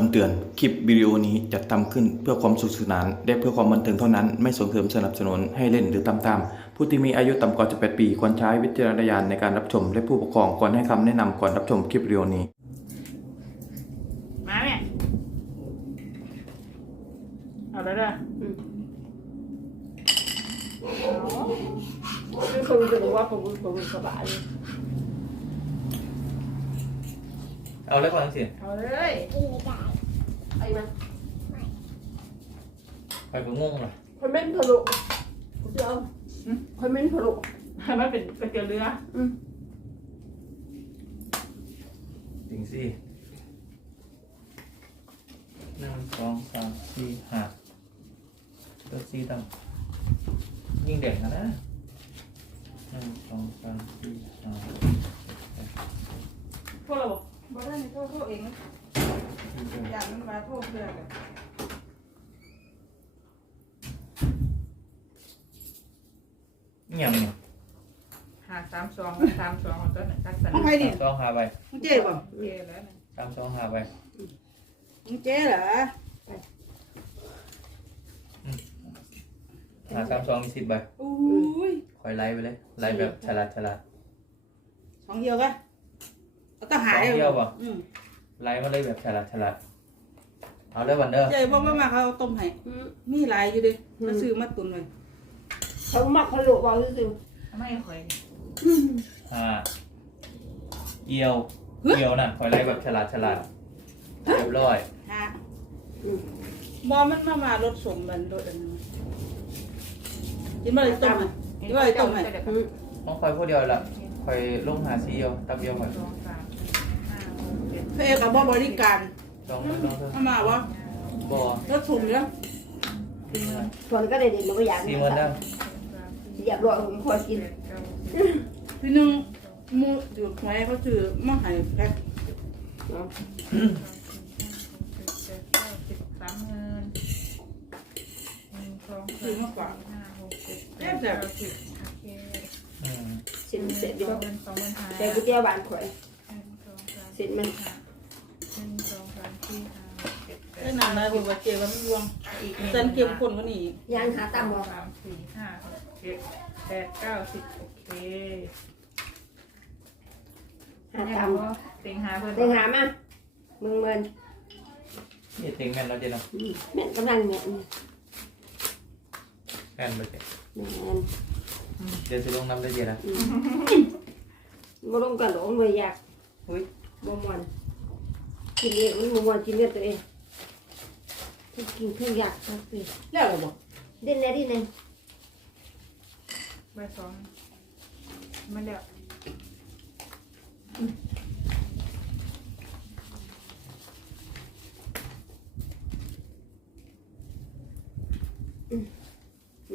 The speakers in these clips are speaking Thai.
คำเตือน คลิปวิดีโอนี้จัดทำขึ้นเพื่อความสนุขสนาน และเพื่อความบันเทิงเท่านั้น ไม่ส่งเสริมสนับสนุนให้เล่นหรือตามตามผู้ที่มีอายุต่ำกว่า 18 ปี ควรใช้วิจารณญาณในการรับชม และผู้ปกครองควรให้คำแนะนำก่อนรับชมคลิปวิดีโอนี้ มาแม่เอาแล้วเด้อคือคนรู้สึกว่าผมผมสบาย เอาเลยก่อนสิเอาเลยไอ้มันไปก็งงเลยคนเม่นทะลุคุณเจ้าคนเม่นทะลุให้มันเป็นก๋วยเตี๋ยวเรืออืมจริงสิหนึ่งสองสามสี่ห้าตัวสี่ตั้งยิ่งเด็กนะนะหนึ่งสองสามสี่ห้าพวกเราบอก บอกได้ในโทษโทษเองนะสี่เจ็ดอยากมันมาโทษเพื่อนเลยเงียบเนี่ยหาสามสองสามสองของตัวไหนตัดสันของใครเนี่ยสองหาไปมึงเจ๊บ่โอเคแล้วนะสามสองหาไปมึงเจ๊เหรอหาสามสองมีสิบใบอุ้ยคอยไล่ไปเลยไล่แบบฉลาดฉลาดสองเดียวกัน เอาตะหายสองเดียวบ่อืมไล่มาเลยแบบฉลาดฉลาดเอาเลยวันเด้อเจ๊บอกว่ามาเขาเอาต้มให้มีหลายอยู่ดิมาซื้อมาตุนไว้เขามักทะลุบอกจริงไม่ค่อยห้าเอียวเอียวน่ะคอยไล่แบบฉลาดฉลาดเรียบร้อยฮะบอมันมามารถส่งมันรถอันนั้นกินมาเลยต้มให้กินมาเลยต้มให้ต้องคอยผู้เดียวละคอยลงหาซีเอียวตับเอียวคอย พระเอกกับบอบริการลองลองเถอะมามาวะบ่รถส่งเนี่ยๆส่วนก็ได้เด็ดมันก็อยากสี่หมื่นเด้ออยากรวยผมคอยกินพี่นึงมูอยู่หวยเขาซื้อมาให้แพ็คสามหมื่นหนึ่งสองสามสี่ห้าหกเจ็ดแปดเก้าสิบโอเคอืมเสร็จเสร็จสเดียวองหมื่นสองหมื่นห้าแต่ก๋วยเตี๋ยวบ้านข่อย เสร็จมันหนึ่งสองสามสี่ห้าหกเจ็ดแปไอ้ดนานอะไรผมว่าเจ๊ว่ามันรวมอีกเส้นเข้มข้นกว่านี้อีกยังหาสตามองบอกสามสี่ห้าหกเจ็ดแปดเก้าสิบโอเคหาตามเต็งหาเพื่อนเดินหามามึงเมินนี่ติงแม่นแล้วเจเนาะแม่กำลังเนี่ยแม่นไปเจ๊แม่เดี๋ยวจะลงน้ำได้เจนะบ่ลงกันหรอกไม่อยากอุ้ย บ่มวนกินเองมันบ่มวนกินเลือดตัวเองทั้งกินทั้งอยากทั้งปีแล้วเหรอบอกเด่นแน่ดิแน่ใบสองมันเดี๋ยว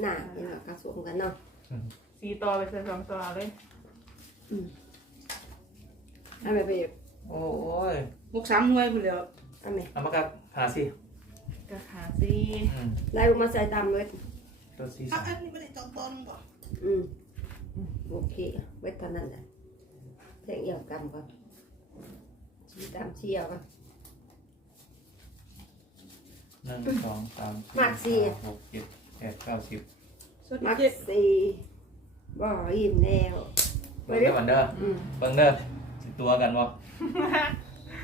หน้าเนี่ยกระสวมกันเนาะสี่ต่อไปเสร็จสองต่อเลยเอาไปไป โอ้ยหกสามหน่วยไปแล้วเอาไหมเอามากับหาสิกระหาสี่อืมไล่ลงมาใส่ตามเลยตัวสี่อันนี้ไม่ได้จองตอนบ่อืมโอเคไว้ตอนนั้นแหละแทงเอี่ยวกันก่อนชี้ตามเชี่ยวก่อนหนึ่งสองสามมากสิห้าหกเจ็ดแปดเก้าสิบสวัสดีมักเจ๊สี่บ่อิ่มแล้ว เบิ่งเด้อวันเด้ออืม เบิ่งเด้อสิ ตัวกันบ่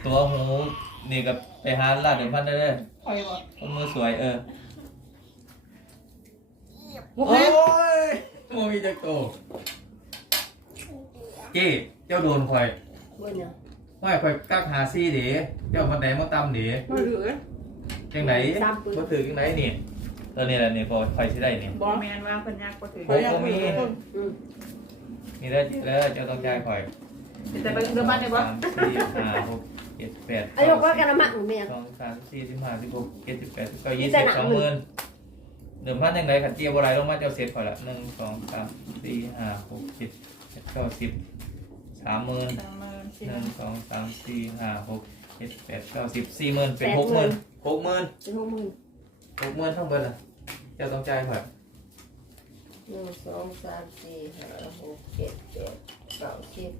ตัวหูนี่กับไปหาลาดเดิมพันได้เด้อคอยบอกคนมือสวยเออหกโอ้แม่ยโมมีจักโตเจ้เจ้าโดนคอยเบิ่นเนี่ยไม่คอยกักหาซี่เด๋เจ้ามาไหนมาตำเด๋มาเหลือจังไหนมาถือจังไหนนี่เออนี่แหละนี่พอคอยสิได้นี่บอแมนว่าคนยากกว่าถือโอ้โหมีอืมนี่แล้วแล้วเจ้าต้องจ่ายคอย แต่ไปเดิมบ้านได้ปะสามสี่ห้าหกเจ็ดแปดไอ้บอกว่ากันละมักหนูเมียสองสามสี่สิบห้าสิบหกเจ็ดสิบแปดสิบเก้ายี่สิบสองหมื่นเดิมพันยังไงขัดเจียวอะไรลงมาเจ้าเสร็จคอยละหนึ่งสองสามสี่ห้าหกเจ็ดแปดเก้าสิบสามหมื่นสามหมื่นสี่หนึ่งสองสามสี่ห้าหกเจ็ดแปดเก้าสิบสี่หมื่นเป็นหกหมื่นหกหมื่นเป็นหกหมื่นหกหมื่นทั้งเบิดอะเจ้าต้องจ่ายคอยหนึ่งสองสามสี่ห้าหกเจ็ดแปดเก้าสิบ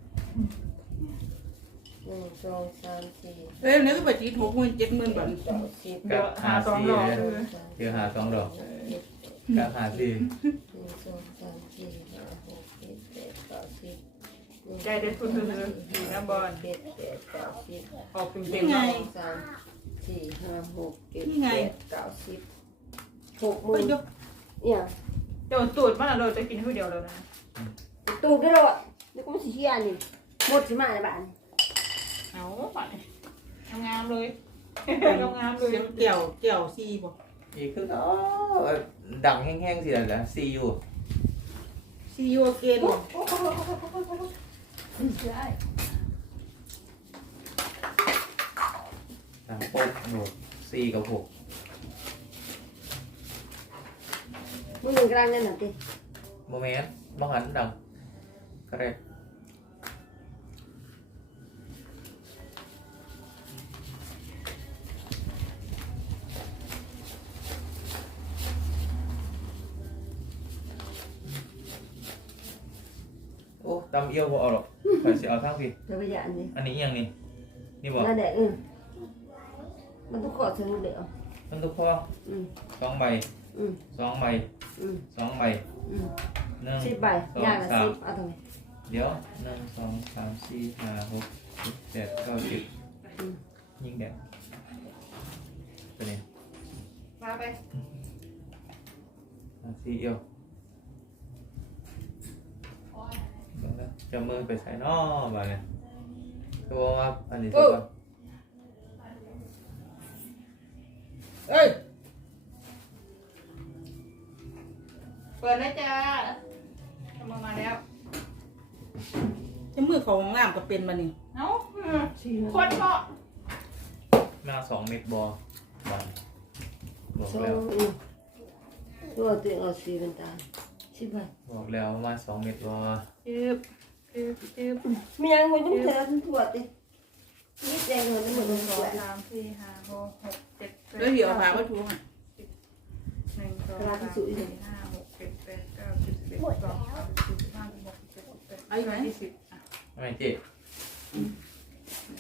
หนึ่งสองสามสี่เอ้ยนี่ก็ไปจีหกหมื่นเจ็ดหมื่นบาท เก้าสิบเดี๋ยวหาสองดอกหเลนึ่ยงสองเดี๋ยวหาสองดอกเจ็ดกับหาสี่หนึ่งสองสามสี่ห้าหกเจ็ดแปดเก้าสิบหนึ่งใจเด็ดคุณคือดีนะบอลเจ็ดแปดเก้าสิบออกเป็นหเต็นึ่มงเลสยองสามสี่ห้าหกเจ็ดนี่ไงแปดเก้าสิบหกหไปมื่นยกเนี่ยเดี๋ยวตูดมันเราจะกินผู้เดียวเลยนะตูกได้แล้วอะนี่กูสิเฮียนี่ หมดสิมาในบ้านเอาไปงามเลยงามเลยเสียงเกี่ยวเกี่ยวซีบ่อีกคืออ๋อดังแห้งๆสิล่ะนะซีอยู่ซีโอเกนใช่ดังโป๊กโหดซีกับหกมึงหนึ่งกลางนั่นน่ะติโมเมนต์บ้องหันดังกระเร ตำเอี้ยวพอเอาหรอกข่อยสิเอาทั้งพี่เธอไปยานนี่อันนี้อิหยังนี่นี่บอกนั่นแหละอืมมันต้องกอดเธอเดี๋ยวมันทุกข้ออืมสองใบอืมสองใบอืมสองใบอืมหนึ่ง สิบใบย่างละสิบเอาทำไมเดี๋ยวหนึ่งสองสามสี่ห้าหกเจ็ดแปดเก้าสิบอืมยิงแดงตัวนี้มาไป อะสี่เอียวเดี๋ยวนะ จะมือไปใส่นอมาเนี่ยคือว่าอันนี้ถูกป่ะเอ้ยเปิดแล้วจ้าทำมาแล้วจะมือเขาของน้ำก็เป็นมานี่เอ้าสี่คนเหมาะหน้าสองเม็ดบอลบอลบอกสองแล้วอืมตัวตัวเอาสี่เป็นตาสิบใบบอกแล้วประมาณสองเม็ดบอล จืบจืบจืบมียังคนยุ่งเธอทั้งตัวตินี่แดงเลยทั้งหมดหเลนึ่ยงสองสามสี่ห้าหกหกเจ็ดแปดแล้วเดี๋ยวพามาถูอะหนึ่งสองสามสี่ห้าหกเจ็ดแปดเก้าสิบสิบเอ็ดสิบสองสิบสามสิบสี่สิบห้าสิบหกสิบเจ็ดสิบแปดสิบเก้ายี่สิบอะทำไมเจ๊หนึ่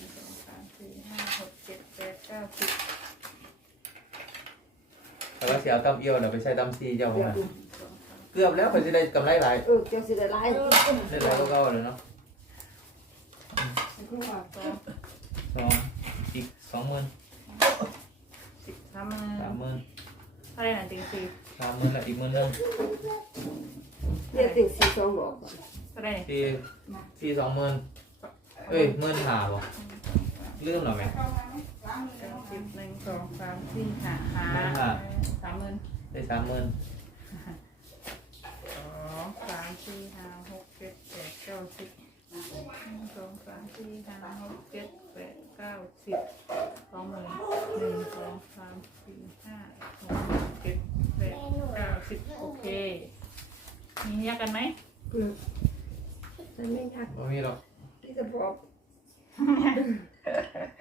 งสองสามสี่ห้าหกเจ็ดแปดเก้าสิบแต่ว่าเสียเอาตำเอียวเดี๋ยวไปใช้ตำซีเจ้าขอเดี๋งยวมันดูเกือบแล้วเขาจะได้กำไรหลายเออเจ้าสิได้ไล่ได้หลายก็เก่าเลยเนาะสองสองอีกสองหมื่นสิบสามหมื่นสามหมื่นเท่าไหร่นะจริงสี่สามหมื่นละอีกหมื่นหนึ่งเรียกติ่งสี่สองดอกก่อนเท่าไหร่เนี่ยสี่สี่สองหมื่นเอ้ยหมื่นห้าบ่ลืมหรอไหมสิบหนึ่งสองสามสี่ห้าห้าห้าสามหมื่นได้สามหมื่นส องสามสี่ห้าหกเจ็ดแปดเก้าสิบหนึ่งสองสามสี่ห้าหกเจ็ดแปดเก้าสิบสองหมื่นหนึ่งสองสามสี่ห้าหกเจ็ดแปดเก้าสิบโอเค มีแยกกันไหมอืมฉันไม่ทักไม่มีหรอกที่จะบอก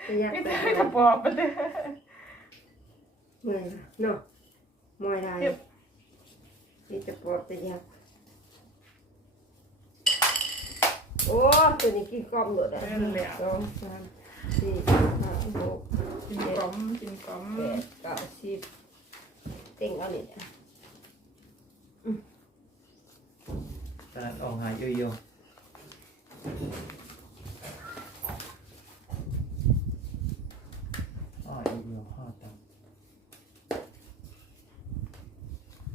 จะอยากไม่ไปได้จะบอกไปเลยเมื่อยเนาะมวยได้ที่จะบอกจะอยาก โอ้ตัวนี้กี่กล้องหมดอะหนึ่งสองสามสี่ห้าหกกินกล่อมกินกล่อมแปดเก้าสิบเต็งเอาเนี่ยตอนนั้นออกหายเยอะๆอ๋อเอียวห้าตัง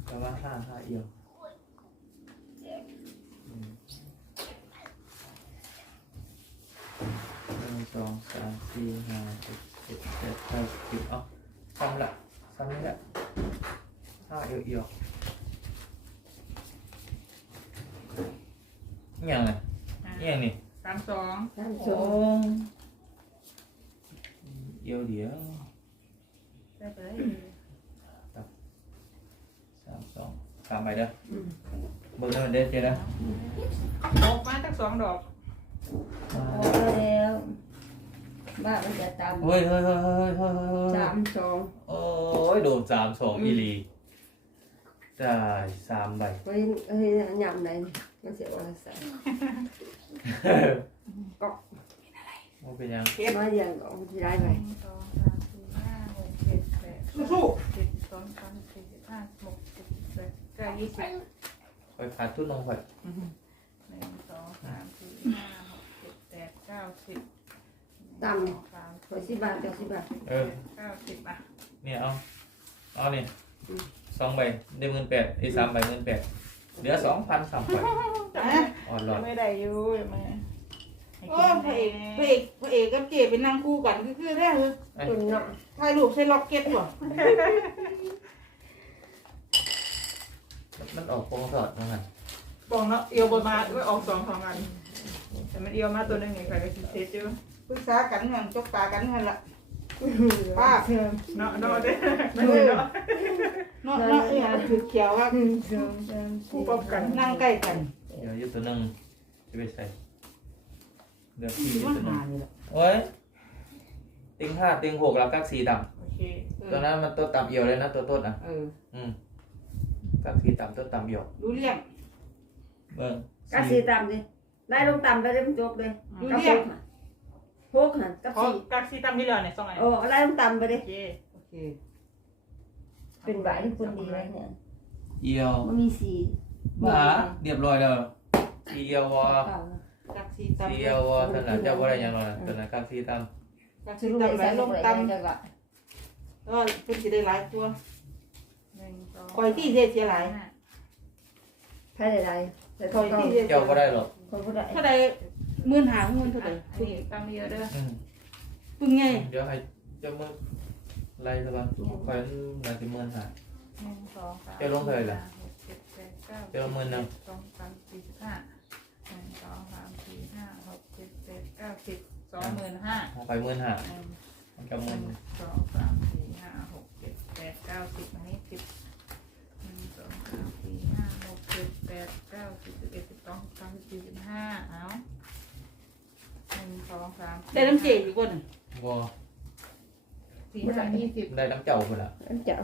แต่ว่าห้าห้าเอียวอืมหนึ่งส องสามสี่ห้าหกเจ็ดแปดเก้าสิบเอ๋อซ้ำละซ้ำนี่แหละ บ้ามันจะตามเฮ้ยเฮ้ยเฮ้ยเฮ้ยเฮ้ยเฮ้ยสามสองโอ้ยโดนสามสองอีหลีได้สามใบเฮ้ยเฮ้ยยำไหนมันเสียว่าใส่บว่าเป็นยังเก็บมาอย่างเอาที่ได้หไปนึ่งสองสามสี่ห้าหกเจ็ดแปดสู้สิบสองสามสี่สิบห้าหกเจ็ดแปดเก้ายี่สิบไปขาดทุนลงไปหนึ่งสองสามสี่ห้าหกเจ็ดแปดเก้าสิบ ต่หนึ่งสองสามำขอสิบบาทเดี๋ยวสิบบาทเออ เก้าสิบอะเนี่ยเอา เอาเนี่ยสองใบได้หมื่นแปดไอ้สามใบหมื่นแปดเหลือสองพันสามใบๆนะอ่อนหลอดไม่ได้อยู่มาให้โอ้กินพระเอกพระเอกพระเอกกับเจเป็นนางคู่กันคือคือแท้เลยตุนเนาะถ่ายรูปใส่ล็อกเก็ตบ่มันออกโปรงสอดมั้งอะปองเนาะเอียวบนมาด้วยออกสองสองอันแต่มันเอียวมาตัวหนึงไงใครก็สิเทสอยู่ ปรึกษากันเงินจกตากันเงินละป้าเนาะเนาะเด้ไม่เลยเนาะเนาะเนาะเนี่ยมันถือเขียวว่าหนึ่งสองสามคู่สี่ป้องกันนั่งใกล้กันเดี๋ยวอยุตัวหนึ่งจะไปใส่เดี๋ยวพี่สิอยุมาตัวหนึ่หางนี่ละโอ้ยติงห้าติงหกแล้วกักสีดโอเคเอำอตัวนั้นมันตัวต่ำเอียวเลยนะตัวต้นอะเอออืมกักสีต่ำตัวต่ำเอียวรู้เรื่องเบิ่งกะสีต่ำดิได้ลงต่ำได้มันจบเลยรู้กับเรื่หองกค่ะ หกค่ะกับขอสี่กักซีตั้มที่เหลือเนี่ยสองอันโอ้ได้ลงต่ำไปดิโอเคโอเคเป็นบ่ายที่คนดีเลยเนี่ยเอียวมันมีสีบ้าเรียบร้อยแล้วสีเอียววอเก่ากักสีตำสีเอียววอถนัดเจ้าว่าอะไรอย่างไรตัวนั้นกักสีต่กักสิสีรู้ไหมตำไหลใส่ลลงงตต่ำจังหวะำก็เพิ่นสิได้หลายตัวหนึ่งสองคอยที่เสียเสียหลายห้าใครได้ไรแต่คทออยงที่เสียำเจ้าก็ได้หรอกคนผู้ใดเท่าใด หมื่นหาหมื่นเท่าใดอันนี้ตั้มเยอะเด้ออืมปึ้งไงเดี๋ยวให้เจ้ามือไล่ซะบ้างคอยน่าจะเมินหา หนึ่งสองสามเจ้าลงเท่าไหร่ล่ะหกเจ็ดแปดเก้าเจ้าลงหมื่นหนึ่ง สองสามสี่สิบห้าหนึ่งสองสามสี่ห้าหกเจ็ดแปดเก้าสิบสองหมื่นห้าคอยเมินหาหนึ่ง มันจะหเมินึ่นงสองสามสี่ห้าหกเจ็ดแปดเก้าสิบอันนี้สิบหนึ่งสองสามสี่ห้าหกเจ็ดแปดเก้าสิบสิบเอ็ดสิบสองสิบสามสิบสี่สิบห้าเอาหนึ่ง สองสามสี่ได้น้ำเจอีกคนวอสี่ห้ายี่สิบได้น้ำเจ้าคนละอันเจ้า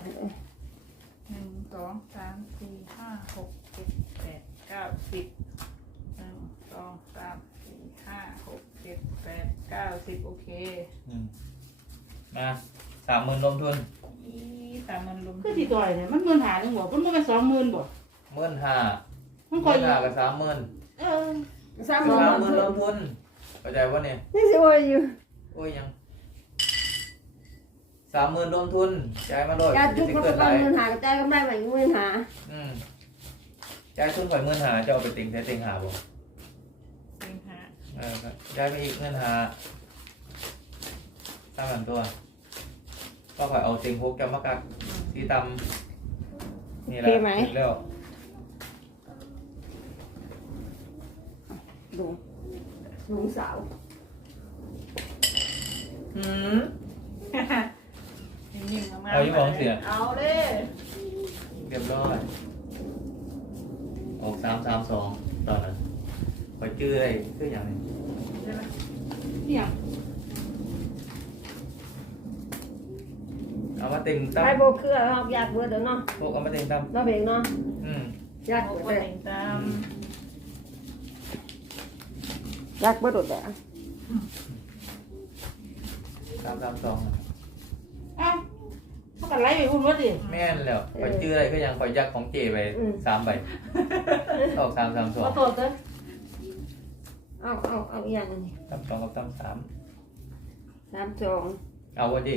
หนึ่งสองสามสี่ห้าหกเจ็ดแปดเก้าสิบหนึ่งสองสามสี่ห้าหกเจ็ดแปดเก้าสิบโอเคอืมมาสามหมื่นลงทุนอีสามหมันรวมคือสิต่อยเนี่ยมันหมื่นหาหนึงบ่มันบ่แม่นสองหมื่นบ่หมื่นห้ามันหคอยมื่นห้ากับสามหมื่นเออสามสามหหมื่มื่นนลงทุน เข้าใจว่าเนี่ยนี่สิว่าอยู่โอ้ยยังสามหมื่นลงทุนจ่ายมาโดยการจุกสิมันเกิก็ดไรต้องเงินหากระจายกำไรใหม่เงินหาอืมจ่ายทุนข่อยหมื่นหาจะเอาไปติ่งแท้ติ่งหาบ่สิงหาเออครับจ่ายไปอีกเงินหาตามหลังตัว ก็ข่อยเอาติ่งหกจะมากักสีตำนี่แหละถูกแล้วลุ งลุงสาวอืมนิ่งๆมากๆเอาอยู่ของเสียเอาเลยเรียบร้อยออกสามสามสองตอนนั้นข่อยจื้ออะไรคืออย่างนี้เนี่ยเอามาติ่งตั้มไปโบกเครือครับอยากเบื่อเดี๋ยวเนาะพวกเอามาติ่งตั้มเราเบงเนาะอืมอยากหเบื่กอวันเลยหนึ่งตาม อยากเบื่อโดดแดดสามสามสองเอ้าเขาก็ไล่ไปพุ่นว่าดิแม่นแล้วข่อยจื้ออะไรคืออย่างข่อยยักของเจไปสามใบออกสามสามสองมาโตดเลยเอาเอาเอาอีกอย่างหนึงตั้มสองกับตั้มสามสามสองเอาวะดิ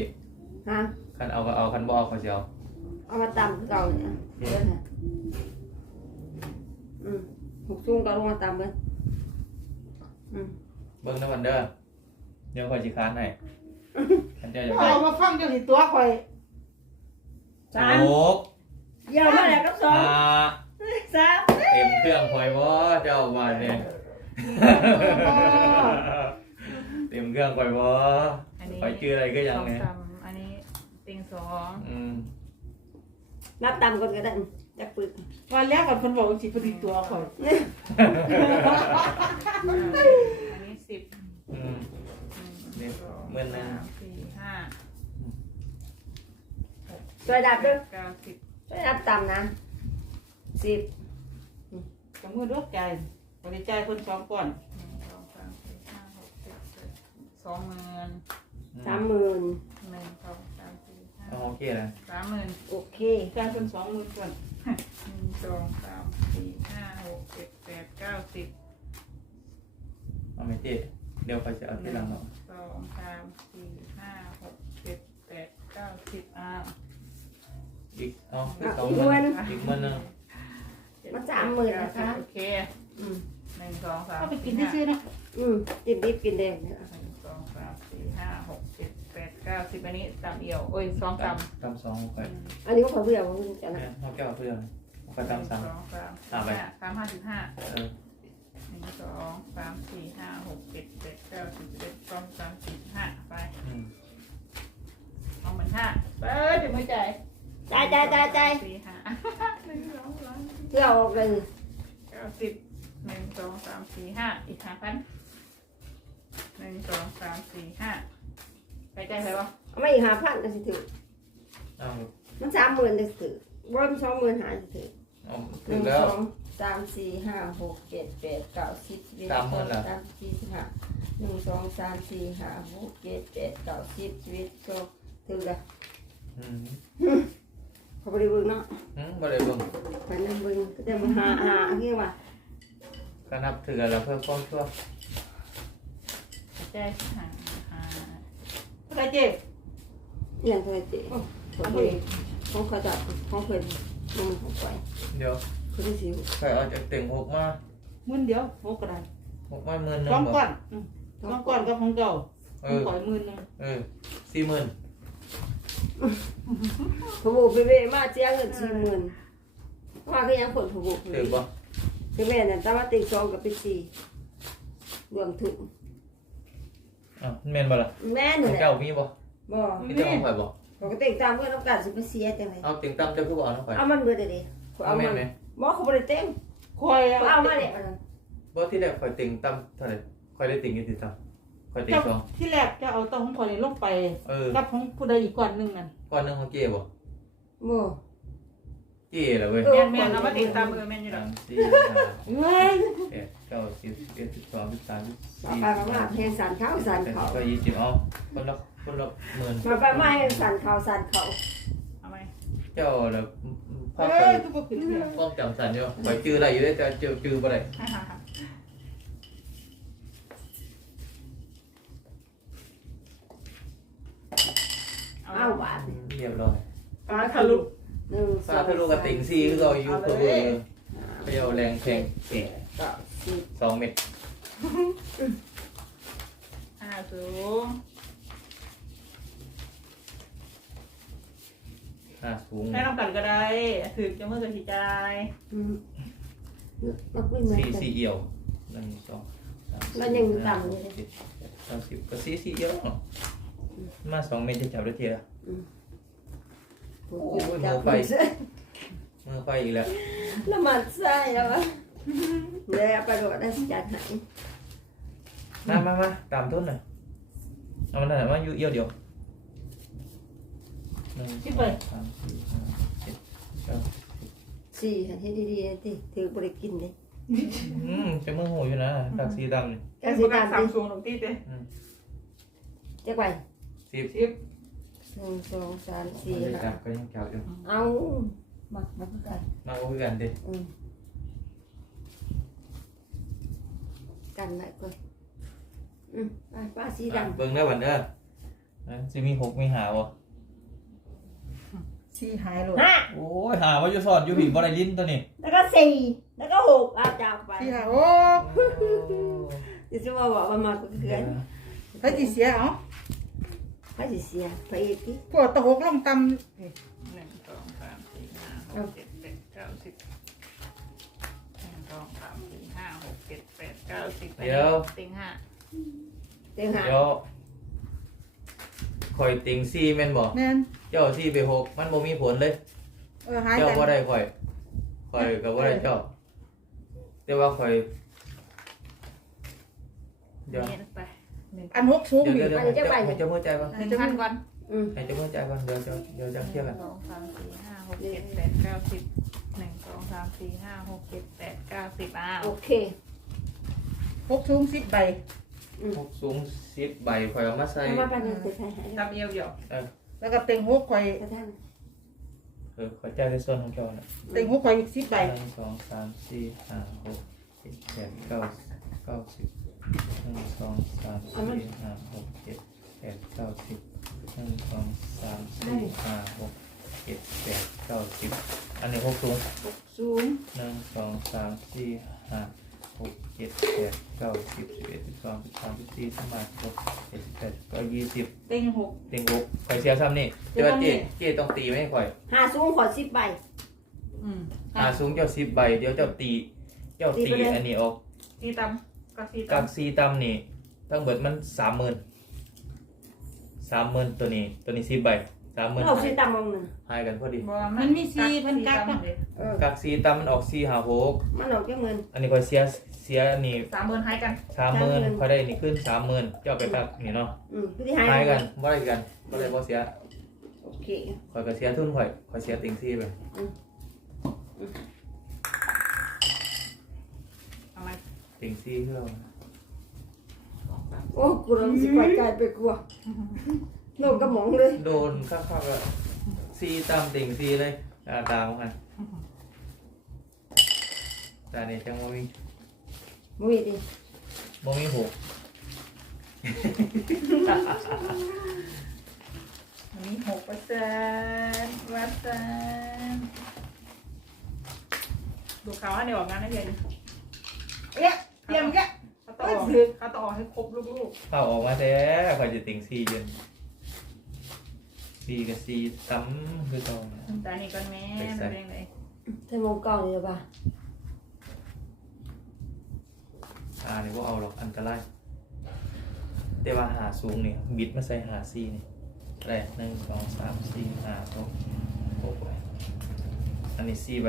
ฮะคันเอาก็เอาคันบ่เอาก็สิเอาเอามาตำเก่าเนี่ยเดี๋ยวนะอืมหกซุ้งก็ลงมาตำกัน อืม เบิ่งน้ำมันเด้อเดี๋ยวข่อยสิค้านให้คันเจ้าอยากว่าได้เอามาฟังเจ้าสิตัวคอยสามหกเยี่ยมมากเลยครับสองห้าสามเต็มเครื่องข่อยบ่เจ้าว่าเนี่ยเต็มเครื่องข่อยบ่อันนี้ข่อยจื้ออะไรก็สยังองเนี่ยสามอันนี้ติงสองอืมนับตำก่อนก็ได้ จักปึกวันแรกกับเพิ่นบอกว่าสิพอดีตัวคอยอันนี้สิบอืมหนึ่งสองหมื่นหนึ่งสามสี่ห้าช่วยดับด้วยเก้าสิบช่วยดับตำนะสิบกับมือรถใจบริใจายเพิ่นสองก่อนหนึ่งสองสามสี่ห้าหกเจ็ดแปดสองหมื่นสามหมื่นหนึ่งสองสามสี่ห้าเอาโอเคนะสามหมื่นโอเค จ่ายเป็นสองหมื่นก่อน หนึ่งสองสามสี่ห้าหกเจ็ดแปดเก้าสิบเอาไม่เจ๊เดี๋ยวไปจะเอาหที่นึ่หลังงเนาะสองสามสี่ห้าหกเจ็ดแปดเก้าสิบอ้าวอีกเอาคืออะสองอีกหหมื่มื่นนอีกหมื่นหนึงมาสามหมื่นนะคะ โอเคอืมหนึ่งสองสามเอาไปกินสี่ซื้อๆเนาะอืมกินดิบกินแดงเนี่ยห้าหนึ่งสองสามสี่ห้าหก เจ็ดแปดเก้าสิบอันนี้ตามเอี่ยวโอ้ยสองตำตำสองไปอันนี้ก็ขอเบื่อว่ามันจะนะเนี่ยเขาแก้วเพื่อนเขาก็ตำสามหนึ่งสองสามสามไปสี่ห้าสามห้าสิบห้าเออหนึ่งสองสามสี่ห้าหกเจ็ดแปดเก้าสิบสิบเอ็ดสองสามสี่ห้าไปอืมเอาเหมือนห้าเปิดเดี๋ยวไม่จ่ายจ่ายจ่ายจ่ายจ่ายสี่ห้าหนึ่งสองสามสี่เพื่อออกเลยเก้าสิบหนึ่งสองสามสี่ห้าอีกห้าพันหนึ่งสองสามสี่ห้า ไปใจใครวะเอามาอีกห้าพันก็สิถือเอามันสามหมื่นก็สิถือรวมสองหมื่นหาสิถือเอาหถึนึ่งงแล้ว สองสามสี่ห้าหกเจ็ดแปดเก้าสิบสิบเอ็ดสามหมื่นเหรอ สามสี่สิบห้าหนึ่งสองสามสี่ห้าหกเจ็ดแปดเก้าสิบสิบเอ็ดสองถือละอืมเขาบริบูรณ์เนาะอืมบ่ได้เบิ่งไปนั่งเบิ่งก็จะมาหาหาเรียกว่าก็นับถือแล้วเพิ่มความชั่วไปใจหาหา เท่าไหรเจ๊อหย่างไรเจ๊ของเองของเขาจัดของเพิ่นมันของไปเดี๋ยวคือได้สิวใครเอาจากเต็งหกมาหมื่นเดียวหกกระดานหกมาหมื่นหนึสองงบ่ก้อนอืมสองก้อนกับของเก่าเอของอข่อยหมื่นหนึงเออสี่หมื่นผู้บุไปเวมาเจ้าเงินสี่หมื่นว่าก็ยังผลผู้บุถือบ่คือแม่นั่นแต่ว่าติงสองกับเป็นสี่รวมถึง อะแม่นบ่ล่ะแม่ขนี่องแหละเจ้ามีบ่บ่มีแต่ของข่อยบ่ปกติตามเพื่อนต้องการสิไปเสียจังไดเอาเต็งต่ำเจ้าคือบ่เอาน้องข่อยเอามันเบิดเด้เอาเอาแม่มันนไหมบ่เขาบ่ได้เต็มข่อยเขาเอามาเนี่ยอันนั้นบ่ที่แรกข่อยเต็งต่ำเท่าไหร่ข่อยได้เต็งอยู่ติดต่ำข่อยเต็งเจ้าสองที่แรกจะเอาตัวของข่อยนี่ลงไปเออกับของผู้ใดอีกก้อนหนึงนั่นก้อนหนึงของเก๋บ่บ่เก๋เหรอเว้ยเออแม่นแม่นเอามาติดตามมือแม่นอยู่หรสาอกมสี่ห้าเฮ้ยแปดเก้าสิบสิบเอ็ดสิบสองสิบสามสิบมาสี่ไปมามาเฮ็ดสันเขาสันสิบเขาก็ยี่สิบเอาคนละคนละหมื่นมาไปมาให้สันเขาสันเขาเอาไหมเจ้าแล้วพ่อเฮ้เคยยทุกคนขึ้นเนี่ยป้องจำสันอยู่ข่อยจื้ออะไรอยู่ได้แต่จื้อจื้อบ่ได้เอาบาทเรียบร้อยปลาทะลุหนึ่งสถ้าองทะลุกับติ่งซีคือเราอยู่คือเบอร์ไปเอาแรงแข่งแก่เก้า สิบสองเม็ดห้าสูงห้าสูงให้น้ำกันก็ได้ถือจะมือกับทีใจายอืมเราคุยเหมือนสี่กันสี่เอี่ยวหนึ่งสองสามแล้วยังมีต่ำอยู่เลยสิบสามสิบก็สี่สี่เอี่ยวเนาะมาสองเม็ดจะจับได้ทีละโอ้โอ้ยมือไฟมือไฟอีกแล้วแล้วมันใส่แล้ววะ แล้วไปโดดได้จัดให้มามามาตามต้นหน่อยเอามันหน่อยว่าอยู่เอี่ยวเดียวหนึ่งสองสามสี่ห้าเจ็ดเก้าสี่ให้ดีๆที่ถือบริกินเลยอืมจะมือหูอยู่นะตักสีดำนี่ก็สิตามสามที่สูงตรงที่เต้จะไปสิบสิบหนึ่งสองสามสี่สี่จัห้าบก็ยังเก่าอยู่เอามามาพูดกันมาคุยกันดิอืม กันไหนก่อนอืมไปป้าสีดำ เบิ่งได้อวันเด้อนะสิมีหกมีหาวะสีหายเลยห้าโอ้ยหาว่าอยู่สอดอยู่หินบ่ได้ลิ้นตัวนี้แล้วก็สี่แล้วก็หกอาจับไปสีหายโอ้ที่จะมาบอกว่ามาก็เกินใครจีเสียเอ้าให้สิเสียไปอีกทีปวดตะหกลงตหนึ่งสองสามสี่ห้าหกเจ็ดแปดเก้าสิบหนึ่งสองสามสี่ห้าหกเจ็ดแปดเก้าสิบติงห้าเต็งหาเดี๋ยวข่อยติงซี่แม่นบ่ำแม่นเจ้าซี่ไปหกมันบ่มีผลเลย เออหายเจ้ากันบ่ได้ข่อยข่อยก็บ่ได้เจ้าแต่ว่าข่อย เดี๋ยวเนี่ยไปหนึ่งอันหกสูงเดี๋ยวอยู่เดี๋ยวเดี๋ยวให้เจ้ามือใจก่อนหนึ่งพันก่อนอืมให้เจ้ามือใจก่อนเดี๋ยวเดี๋ยวเดี๋ยวจะเคลียร์กันสองสามสี่ห้าหกเจ็ดแปดเก้าสิบหนึ่งสองสามสี่ห้าหกเจ็ดแปดเก้าสิบอ้าวโอเคห กสูงสิบใบอหกสูงสิบใบข่อยเอามาใส่ทำมาปันยังติดให้ให้ตำเอียวเดียวเออแล้วก็เต็งหกข่อยกระทั่งเออข่อยจ่ายในส่วนของเจ้าน่ะเต็งหกข่อยอีกสิบใบหนึ่งสองสามสี่ห้าหกเจ็ดแปดเก้าเก้าสิบหนึ่งสองสามสี่ห้าหกเจ็ดแปดเก้าสิบหนึ่งสองสามสี่ห้าหกเจ็ดแปดเก้าสิบอันนี้หกสูงหกสูงหนึ่งสองสามสี่ห้าหก เจ็ดแปดเก้าสิบสิบเอ็ดสิบสองสิบสามสิบสี่สิบห้าสิบหกเจ็ดสิบแปดสิบเก้ายี่สิบเต็งหก เต็งหกข่อยเสียซ้ำนี่เจ้าเจ๊เจ๊ต้องตีไหมข่อยหาสูงขอสิบใบ อืมหาสูงเจ้าสิบใบเดี๋ยวเจ้าตี เจ้าตีตีไปเลย อันนี้ออกซีตำกับซีกากตำซีตำนี่ทั้งเบิดมันสามหมื่นสามหมื่นตัวนี้ตัวนี้สิบใบสามหมื่นเราสิตามมองหนึ่งหายกันพอดีบ่มันมีซีเพิ่นกักซีเนาะตำเลยเออกากซีตำมันออกสี่หาหกมันออกจากเงินอันนี้ข่อยเสีย เสียอันนี้สามหมื่นให้กันสามหมื่น30,000ข่อยได้อันนี้ขึ้นสามหมื่นเจ้าไปกักนี่เนาะอืมพี่ที่หายหายกันบ่ได้กันบ่ได้บ่เสียโอเคข่อยก็เสียทุนข่อยข่อยเสียติงซี่ไปเอามาติงซี่คือเราโอ้กูเริ่มสิกว่าใจไปกลัวโลกกระหมองเลยโดนคักๆแล้วซีตำติงซี่เลยตาตามกันแต่นี่จังบ่มี มุ้ยดิบ่มีหกอันนี้หกเปอร์เซ็นต์วัดเซ็นต์ดูเขาให้ในออกงานได้เพียงเอ๊ะเตรียมแกะเขาต้องออกเขาต้องออกให้ครบลูกเข้าออกมาแท้ข่อยจะติงซี่ยืนซีกับซีตำคือตองๆแต่นี่ก่อนแม่เป็นยังไงใช่มงเก่าเลยป่ะ อ่านี่ว่าเอาหรอกอันตรายแต่ว่าหาสูงนี่บิดมาใส่หาซีนี่แรกหนึ่งสองสามสี่ห้าหกหกใบอันนี้สี่ใบ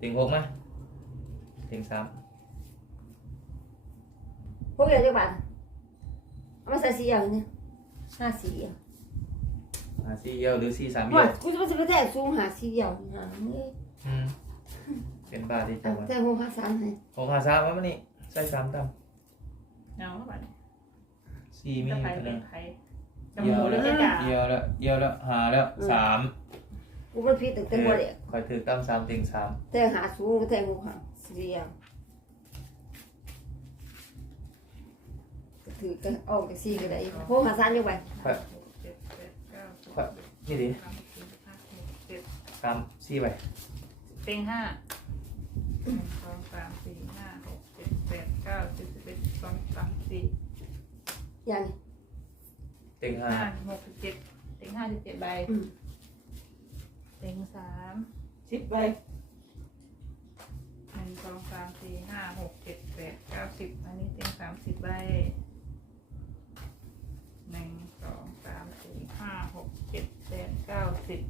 ติงหกไหมติงสามพวกเดียวจะบาทเอามาใส่สีอย่างนี้ห้าสีอะหาซีเอียวหรือซีสามเอีว่ายวกูจะไปซื้อแท้สูงหาสีเดียวหาเมื่อยอืม เป็นบ้าที่จัเอางหวะแท้หกห้าสามให้หกหาสามวะมันนี่ใส่สามตเอาเข้าไปำสี่มีจะอยู่ไปตัวเป็นึนงใครจะหมูหรือจะจ่าเอียวแล้วเอียวแล้วหาแล้วสามกูมันผิดตั้งแต่บ่ได้คอยถือตั้มสามติงสามแต่หาสูงก็แต่หกหาสีเดียวก็ถือกันออกจากสีก็ได้หกหาสามยังไงเจ็ดแปดเก้าสิบนี่ดิสามสี่ห้าหกเจ็ดสามสี่ใบเต็งห้าห นึ่งสองสามสี่ห้าหกเจ็ดแปดเก้าสิบสิบเอ็ดสิบสองสิบสามสิบสี่ยังเต็งห้าห้าหกสิบเจ็ดเต็งห้าสิบเจ็ดใบอืมเต็งสามสิบใบหนึ่งสองสามสี่ห้าหกเจ็ดแปดเก้าสิบอันนี้เต็งสามสิบใบหนึ่งสองสามสี่ห้าหกเจ็ดแปดเก้าสิบ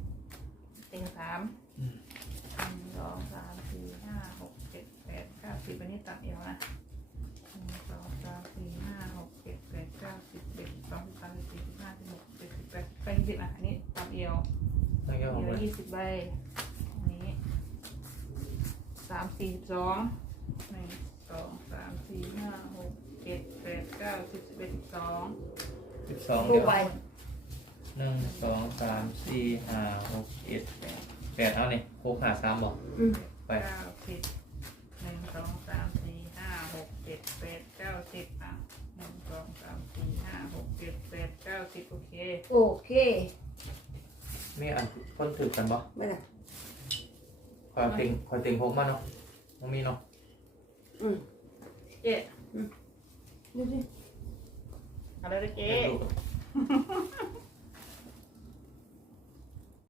เต็งสาม หนึ่งสองสาม สิบอันนี้ตัดเอวนะหนึ่งสองสามสี่ห้าหกเจ็ดแปดเก้าสิบเอ็ดสิบสองสิบสามสิบสี่สิบห้าสิบหกสิบเจ็ดสิบแปดสิบเก้ายี่สิบอะอันนี้ตัดเอวตั้งยอดมีเลละยยี่สิบใบอันนี้สามสี่สิบสองหนึ่งสองสามสี่ห้าหกเจ็ดแปดเก้าสิบสิบเอ็ดสิบสองสิบสองหเดีกยวใบหนึ่งสองสามสี่ห้าหกเจ็ดแปดเอาเนี่ยหกหาสามบอกอืมไปเก้าสิบหนึ่งสองสามสี่ห้าหกเจ็ด แปดเก้าสิบอะหนึ่งสองสามสี่ห้าหกเจ็ดแปดเก้าสิบโอเคโอเคมีอันคนถือกันบ่ไม่ได้คอยเต็งคอยเต็งหกมาเนาะมันมีเนาะอืมเจ๊ดูดิอะไรนะเจ๊เดี๋ยวดู